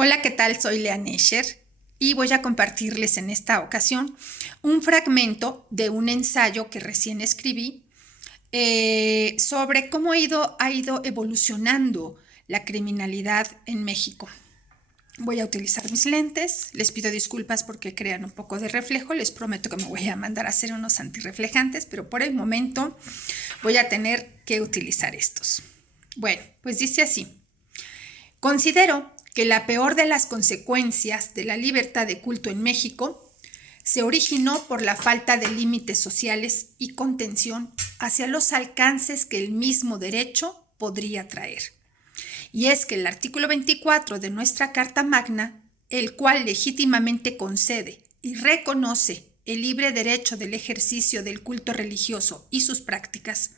Hola, ¿qué tal? Soy Lea Nesher y voy a compartirles en esta ocasión un fragmento de un ensayo que recién escribí sobre cómo ha ido evolucionando la criminalidad en México. Voy a utilizar mis lentes, les pido disculpas porque crean un poco de reflejo, les prometo que me voy a mandar a hacer unos antirreflejantes, pero por el momento voy a tener que utilizar estos. Bueno, pues dice así: considero que la peor de las consecuencias de la libertad de culto en México se originó por la falta de límites sociales y contención hacia los alcances que el mismo derecho podría traer. Y es que el artículo 24 de nuestra Carta Magna, el cual legítimamente concede y reconoce el libre derecho del ejercicio del culto religioso y sus prácticas,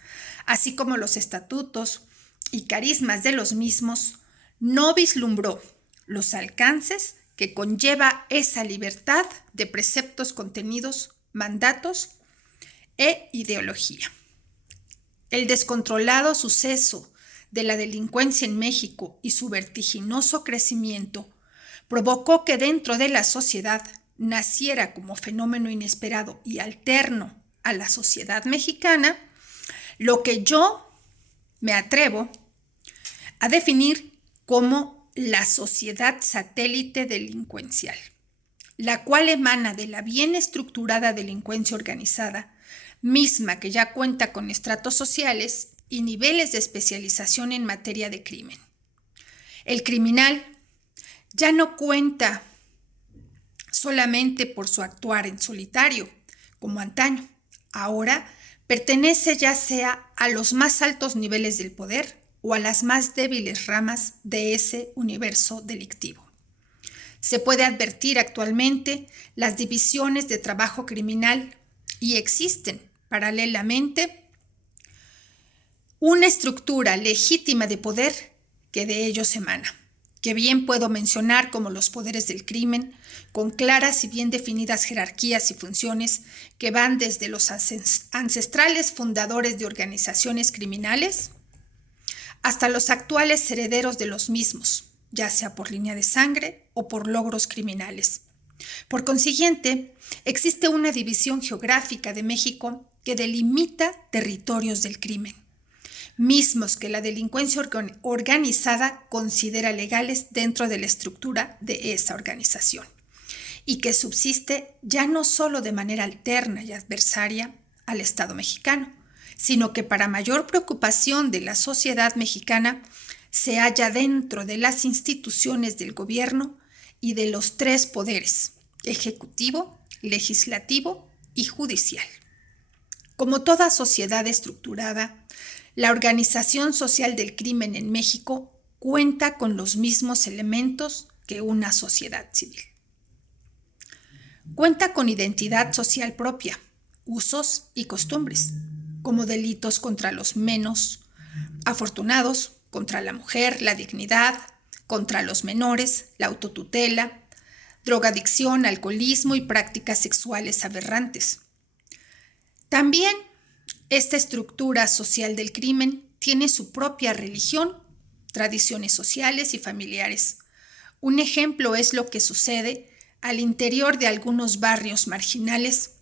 así como los estatutos y carismas de los mismos, no vislumbró los alcances que conlleva esa libertad de preceptos, contenidos, mandatos e ideología. El descontrolado suceso de la delincuencia en México y su vertiginoso crecimiento provocó que dentro de la sociedad naciera como fenómeno inesperado y alterno a la sociedad mexicana lo que yo me atrevo a definir como la sociedad satélite delincuencial, la cual emana de la bien estructurada delincuencia organizada, misma que ya cuenta con estratos sociales y niveles de especialización en materia de crimen. El criminal ya no cuenta solamente por su actuar en solitario, como antaño. Ahora pertenece ya sea a los más altos niveles del poder o a las más débiles ramas de ese universo delictivo. Se puede advertir actualmente las divisiones de trabajo criminal y existen paralelamente una estructura legítima de poder que de ellos emana, que bien puedo mencionar como los poderes del crimen, con claras y bien definidas jerarquías y funciones que van desde los ancestrales fundadores de organizaciones criminales hasta los actuales herederos de los mismos, ya sea por línea de sangre o por logros criminales. Por consiguiente, existe una división geográfica de México que delimita territorios del crimen, mismos que la delincuencia organizada considera legales dentro de la estructura de esa organización, y que subsiste ya no solo de manera alterna y adversaria al Estado mexicano, sino que para mayor preocupación de la sociedad mexicana se halla dentro de las instituciones del gobierno y de los tres poderes: ejecutivo, legislativo y judicial. Como toda sociedad estructurada, la organización social del crimen en México cuenta con los mismos elementos que una sociedad civil. Cuenta con identidad social propia, usos y costumbres, como delitos contra los menos afortunados, contra la mujer, la dignidad, contra los menores, la autotutela, drogadicción, alcoholismo y prácticas sexuales aberrantes. También esta estructura social del crimen tiene su propia religión, tradiciones sociales y familiares. Un ejemplo es lo que sucede al interior de algunos barrios marginales,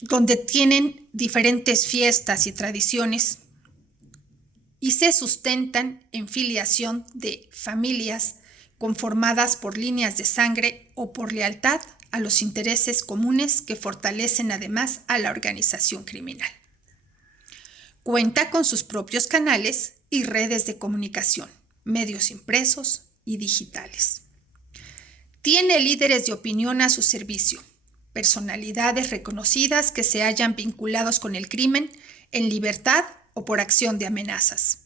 donde tienen diferentes fiestas y tradiciones y se sustentan en filiación de familias conformadas por líneas de sangre o por lealtad a los intereses comunes que fortalecen además a la organización criminal. Cuenta con sus propios canales y redes de comunicación, medios impresos y digitales. Tiene líderes de opinión a su servicio, personalidades reconocidas que se hallan vinculados con el crimen en libertad o por acción de amenazas.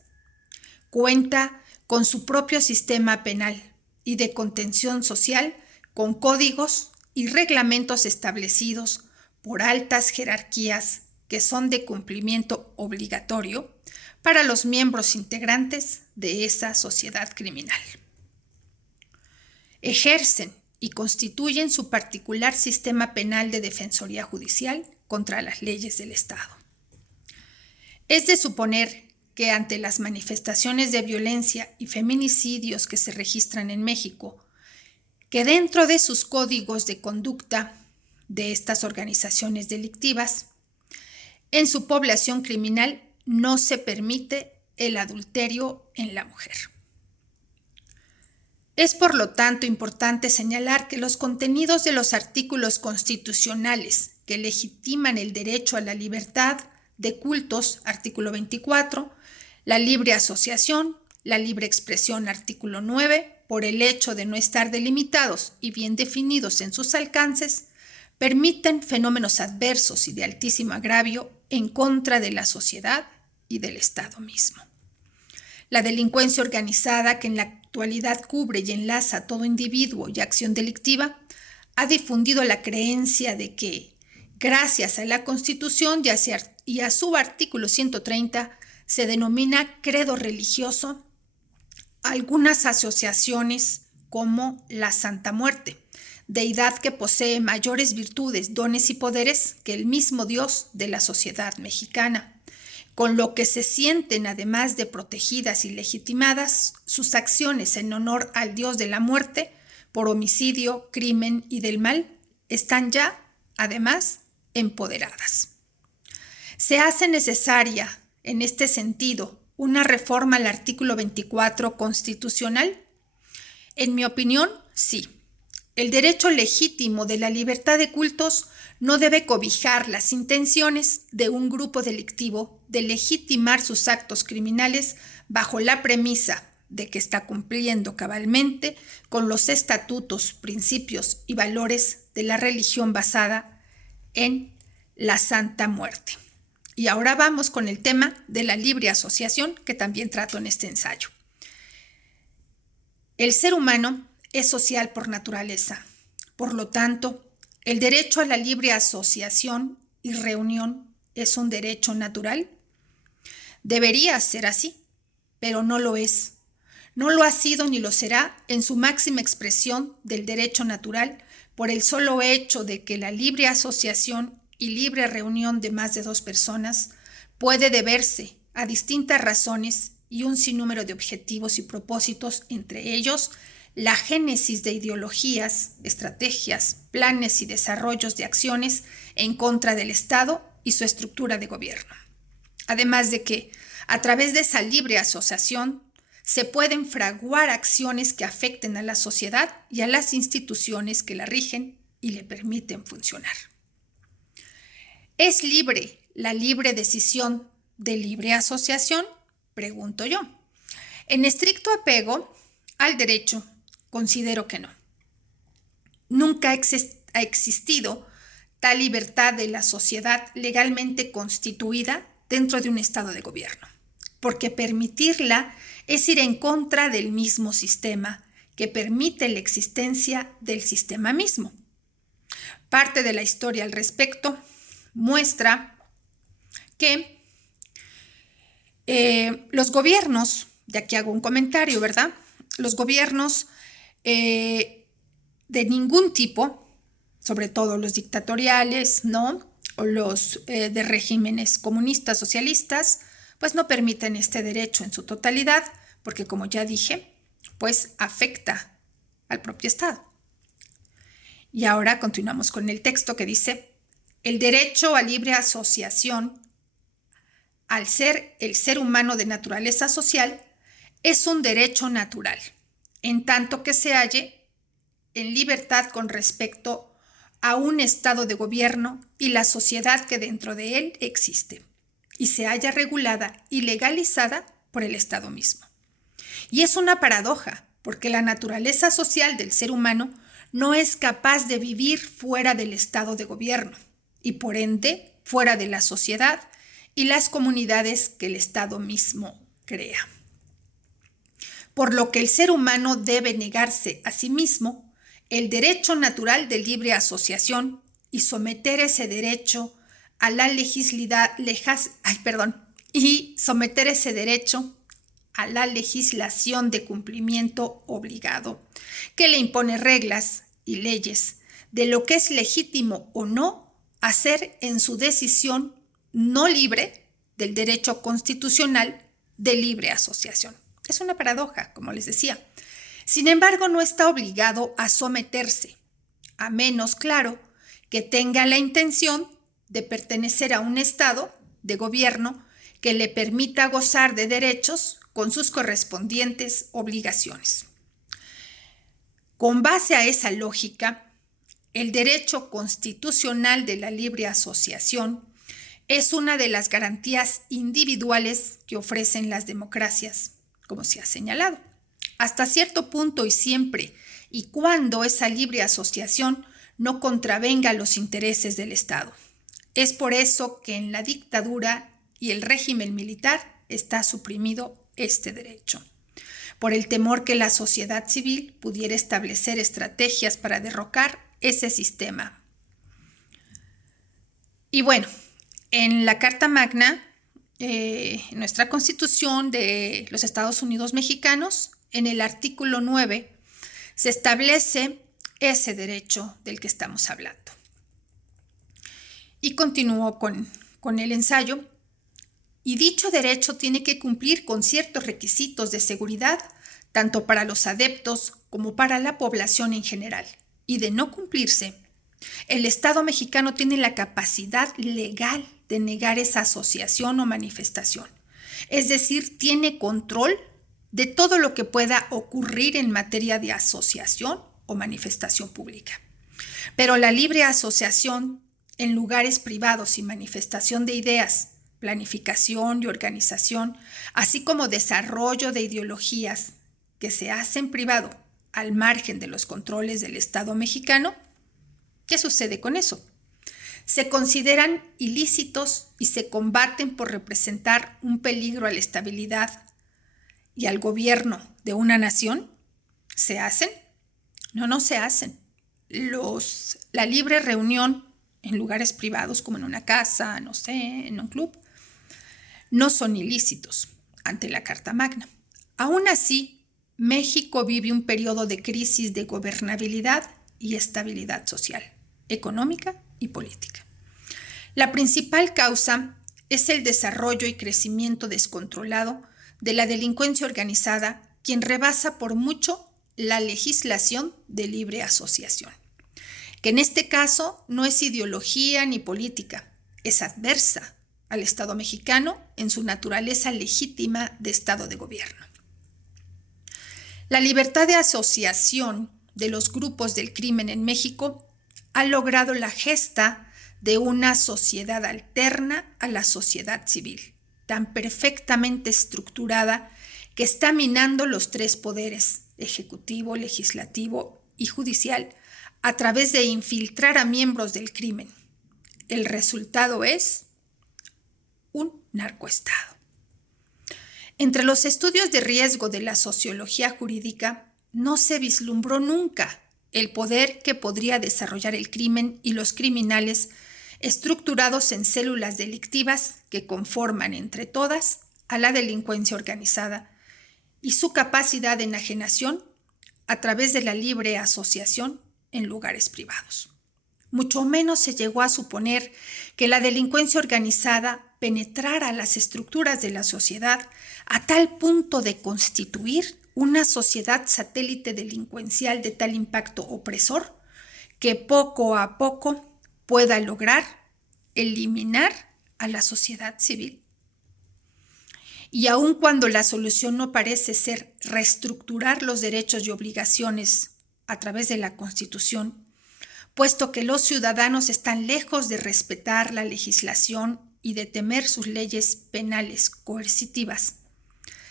Cuenta con su propio sistema penal y de contención social, con códigos y reglamentos establecidos por altas jerarquías que son de cumplimiento obligatorio para los miembros integrantes de esa sociedad criminal. Ejercen y constituyen su particular sistema penal de defensoría judicial contra las leyes del Estado. Es de suponer que ante las manifestaciones de violencia y feminicidios que se registran en México, que dentro de sus códigos de conducta de estas organizaciones delictivas, en su población criminal no se permite el adulterio en la mujer. Es por lo tanto importante señalar que los contenidos de los artículos constitucionales que legitiman el derecho a la libertad de cultos, artículo 24, la libre asociación, la libre expresión, artículo 9, por el hecho de no estar delimitados y bien definidos en sus alcances, permiten fenómenos adversos y de altísimo agravio en contra de la sociedad y del Estado mismo. La delincuencia organizada, que en la actualidad cubre y enlaza a todo individuo y acción delictiva, ha difundido la creencia de que, gracias a la Constitución y a su artículo 130, se denomina credo religioso algunas asociaciones como la Santa Muerte, deidad que posee mayores virtudes, dones y poderes que el mismo Dios de la sociedad mexicana, con lo que se sienten, además de protegidas y legitimadas, sus acciones en honor al Dios de la muerte, por homicidio, crimen y del mal, están ya, además, empoderadas. Se hace necesaria, en este sentido, una reforma al artículo 24 constitucional. En mi opinión, sí. El derecho legítimo de la libertad de cultos no debe cobijar las intenciones de un grupo delictivo de legitimar sus actos criminales bajo la premisa de que está cumpliendo cabalmente con los estatutos, principios y valores de la religión basada en la Santa Muerte. Y ahora vamos con el tema de la libre asociación, que también trato en este ensayo. El ser humano es social por naturaleza. Por lo tanto, el derecho a la libre asociación y reunión es un derecho natural. Debería ser así, pero no lo es. No lo ha sido ni lo será en su máxima expresión del derecho natural por el solo hecho de que la libre asociación y libre reunión de más de dos personas puede deberse a distintas razones y un sinnúmero de objetivos y propósitos, entre ellos la génesis de ideologías, estrategias, planes y desarrollos de acciones en contra del Estado y su estructura de gobierno. Además de que, a través de esa libre asociación, se pueden fraguar acciones que afecten a la sociedad y a las instituciones que la rigen y le permiten funcionar. ¿Es libre la libre decisión de libre asociación? Pregunto yo. En estricto apego al derecho, considero que no. Nunca ha existido tal libertad de la sociedad legalmente constituida dentro de un estado de gobierno, porque permitirla es ir en contra del mismo sistema que permite la existencia del sistema mismo. Parte de la historia al respecto muestra que los gobiernos, de aquí hago un comentario, ¿verdad? Los gobiernos de ningún tipo, sobre todo los dictatoriales, ¿no? O los de regímenes comunistas, socialistas, pues no permiten este derecho en su totalidad, porque como ya dije, pues afecta al propio Estado. Y ahora continuamos con el texto que dice: el derecho a libre asociación, al ser el ser humano de naturaleza social, es un derecho natural, en tanto que se halle en libertad con respecto a un estado de gobierno y la sociedad que dentro de él existe, y se halla regulada y legalizada por el Estado mismo. Y es una paradoja, porque la naturaleza social del ser humano no es capaz de vivir fuera del estado de gobierno, y por ende fuera de la sociedad y las comunidades que el Estado mismo crea. Por lo que el ser humano debe negarse a sí mismo el derecho natural de libre asociación y someter ese derecho a la legislación de cumplimiento obligado, que le impone reglas y leyes de lo que es legítimo o no hacer en su decisión no libre del derecho constitucional de libre asociación. Es una paradoja, como les decía. Sin embargo, no está obligado a someterse, a menos, claro, que tenga la intención de pertenecer a un estado de gobierno que le permita gozar de derechos con sus correspondientes obligaciones. Con base a esa lógica, el derecho constitucional de la libre asociación es una de las garantías individuales que ofrecen las democracias, como se ha señalado. Hasta cierto punto y siempre y cuando esa libre asociación no contravenga los intereses del Estado. Es por eso que en la dictadura y el régimen militar está suprimido este derecho, por el temor que la sociedad civil pudiera establecer estrategias para derrocar ese sistema. Y bueno, en la Carta Magna, nuestra Constitución de los Estados Unidos mexicanos, en el artículo 9, se establece ese derecho del que estamos hablando. Y continúo con el ensayo. Y dicho derecho tiene que cumplir con ciertos requisitos de seguridad, tanto para los adeptos como para la población en general. Y de no cumplirse, el Estado mexicano tiene la capacidad legal de negar esa asociación o manifestación. Es decir, tiene control de todo lo que pueda ocurrir en materia de asociación o manifestación pública. Pero la libre asociación en lugares privados y manifestación de ideas, planificación y organización, así como desarrollo de ideologías que se hacen privado al margen de los controles del Estado mexicano, ¿qué sucede con eso? Se consideran ilícitos y se combaten por representar un peligro a la estabilidad y al gobierno de una nación. ¿Se hacen? No se hacen. La libre reunión en lugares privados, como en una casa, no sé, en un club, no son ilícitos ante la Carta Magna. Aún así, México vive un periodo de crisis de gobernabilidad y estabilidad social, económica y política. La principal causa es el desarrollo y crecimiento descontrolado de la delincuencia organizada, quien rebasa por mucho la legislación de libre asociación, que en este caso no es ideología ni política, es adversa al Estado mexicano en su naturaleza legítima de Estado de gobierno. La libertad de asociación de los grupos del crimen en México ha logrado la gesta de una sociedad alterna a la sociedad civil, tan perfectamente estructurada que está minando los tres poderes, ejecutivo, legislativo y judicial, a través de infiltrar a miembros del crimen. El resultado es un narcoestado. Entre los estudios de riesgo de la sociología jurídica no se vislumbró nunca el poder que podría desarrollar el crimen y los criminales estructurados en células delictivas que conforman entre todas a la delincuencia organizada y su capacidad de enajenación a través de la libre asociación en lugares privados. Mucho menos se llegó a suponer que la delincuencia organizada penetrara las estructuras de la sociedad a tal punto de constituir una sociedad satélite delincuencial de tal impacto opresor que poco a poco pueda lograr eliminar a la sociedad civil. Y aun cuando la solución no parece ser reestructurar los derechos y obligaciones a través de la Constitución, puesto que los ciudadanos están lejos de respetar la legislación y de temer sus leyes penales coercitivas,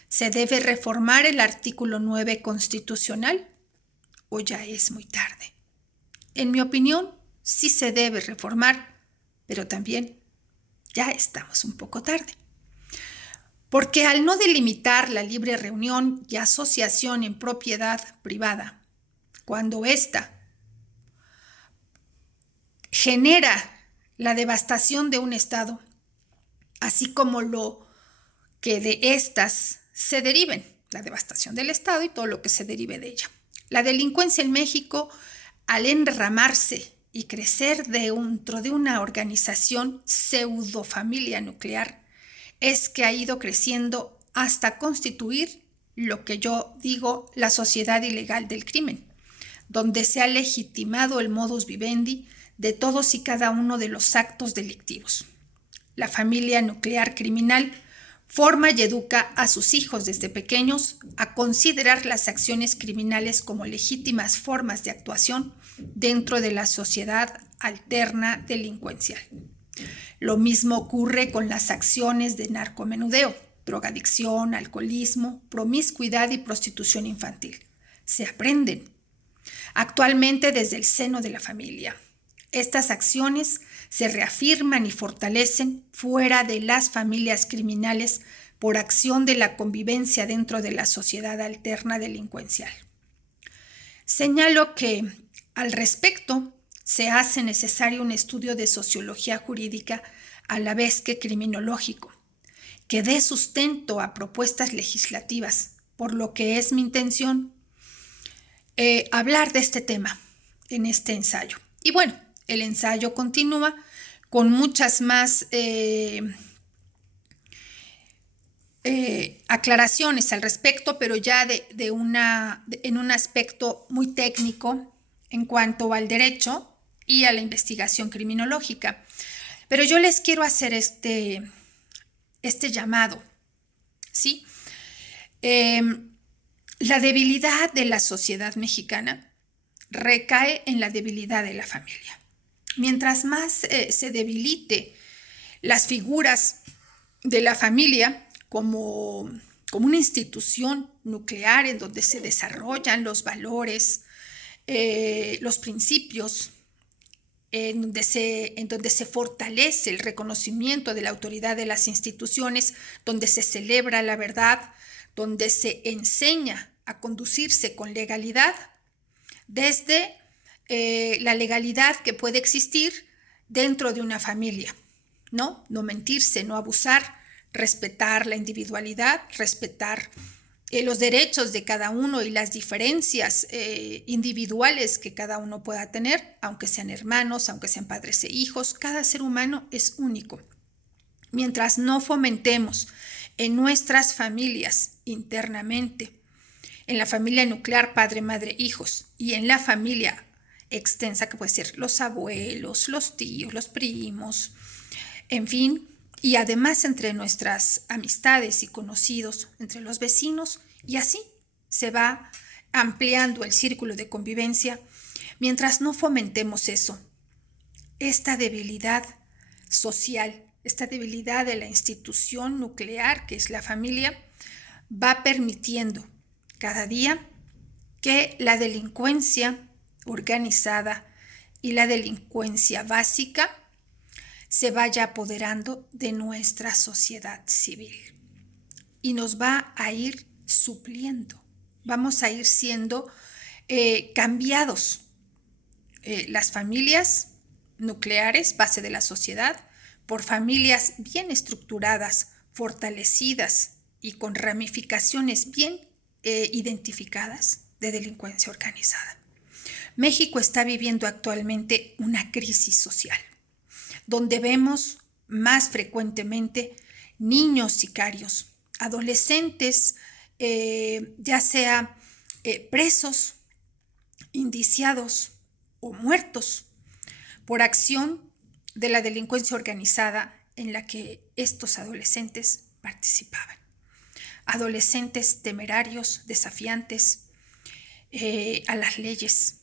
¿se debe reformar el artículo 9 constitucional o ya es muy tarde? En mi opinión, sí se debe reformar, pero también ya estamos un poco tarde. Porque al no delimitar la libre reunión y asociación en propiedad privada, cuando ésta genera la devastación de un Estado, así como lo que de estas se deriven, la devastación del Estado y todo lo que se derive de ella. La delincuencia en México, al enramarse y crecer dentro de una organización pseudofamilia nuclear, es que ha ido creciendo hasta constituir lo que yo digo la sociedad ilegal del crimen, donde se ha legitimado el modus vivendi de todos y cada uno de los actos delictivos. La familia nuclear criminal forma y educa a sus hijos desde pequeños a considerar las acciones criminales como legítimas formas de actuación dentro de la sociedad alterna delincuencial. Lo mismo ocurre con las acciones de narcomenudeo, drogadicción, alcoholismo, promiscuidad y prostitución infantil. Se aprenden actualmente desde el seno de la familia. Estas acciones se reafirman y fortalecen fuera de las familias criminales por acción de la convivencia dentro de la sociedad alterna delincuencial. Señalo que, al respecto, se hace necesario un estudio de sociología jurídica a la vez que criminológico, que dé sustento a propuestas legislativas, por lo que es mi intención hablar de este tema en este ensayo. Y bueno, el ensayo continúa con muchas más aclaraciones al respecto, pero ya en un aspecto muy técnico en cuanto al derecho y a la investigación criminológica. Pero yo les quiero hacer este llamado, ¿sí? La debilidad de la sociedad mexicana recae en la debilidad de la familia. Mientras más se debilite las figuras de la familia como una institución nuclear en donde se desarrollan los valores, los principios, en donde se fortalece el reconocimiento de la autoridad de las instituciones, donde se celebra la verdad, donde se enseña a conducirse con legalidad, desde la legalidad que puede existir dentro de una familia, ¿no? No mentirse, no abusar, respetar la individualidad, respetar los derechos de cada uno y las diferencias individuales que cada uno pueda tener, aunque sean hermanos, aunque sean padres e hijos, cada ser humano es único. Mientras no fomentemos en nuestras familias internamente, en la familia nuclear, padre, madre, hijos, y en la familia extensa, que puede ser los abuelos, los tíos, los primos, en fin, y además entre nuestras amistades y conocidos, entre los vecinos, y así se va ampliando el círculo de convivencia. Mientras no fomentemos eso, esta debilidad social, esta debilidad de la institución nuclear que es la familia, va permitiendo cada día que la delincuencia organizada y la delincuencia básica se vaya apoderando de nuestra sociedad civil y nos va a ir supliendo, vamos a ir siendo cambiados. Las familias nucleares, base de la sociedad, por familias bien estructuradas, fortalecidas y con ramificaciones bien identificadas de delincuencia organizada. México está viviendo actualmente una crisis social, donde vemos más frecuentemente niños sicarios, adolescentes, ya sea presos, indiciados o muertos por acción de la delincuencia organizada en la que estos adolescentes participaban. Adolescentes temerarios, desafiantes a las leyes,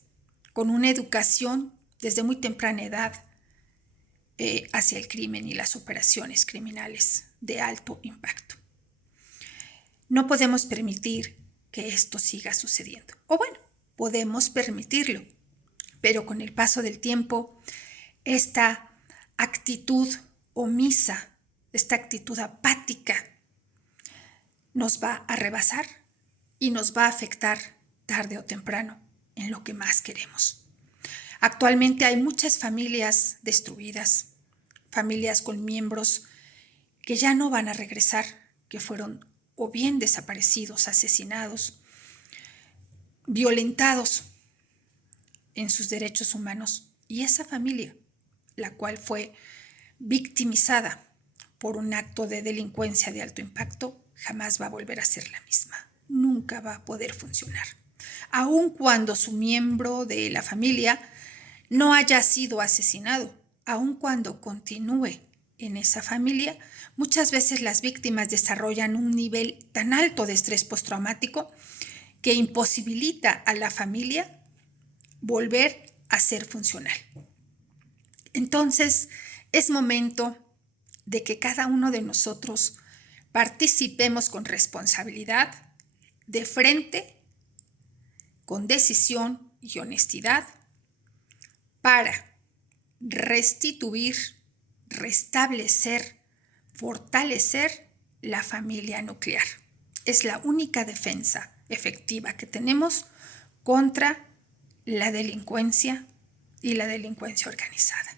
con una educación desde muy temprana edad hacia el crimen y las operaciones criminales de alto impacto. No podemos permitir que esto siga sucediendo. O bueno, podemos permitirlo, pero con el paso del tiempo, esta actitud omisa, esta actitud apática, nos va a rebasar y nos va a afectar tarde o temprano en lo que más queremos. Actualmente hay muchas familias destruidas, familias con miembros que ya no van a regresar, que fueron o bien desaparecidos, asesinados, violentados en sus derechos humanos. Y esa familia, la cual fue victimizada por un acto de delincuencia de alto impacto, jamás va a volver a ser la misma. Nunca va a poder funcionar. Aun cuando su miembro de la familia no haya sido asesinado, aun cuando continúe en esa familia, muchas veces las víctimas desarrollan un nivel tan alto de estrés postraumático que imposibilita a la familia volver a ser funcional. Entonces, es momento de que cada uno de nosotros participemos con responsabilidad, de frente, con decisión y honestidad, para restituir, restablecer, fortalecer la familia nuclear. Es la única defensa efectiva que tenemos contra la delincuencia y la delincuencia organizada.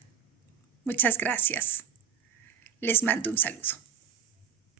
Muchas gracias. Les mando un saludo.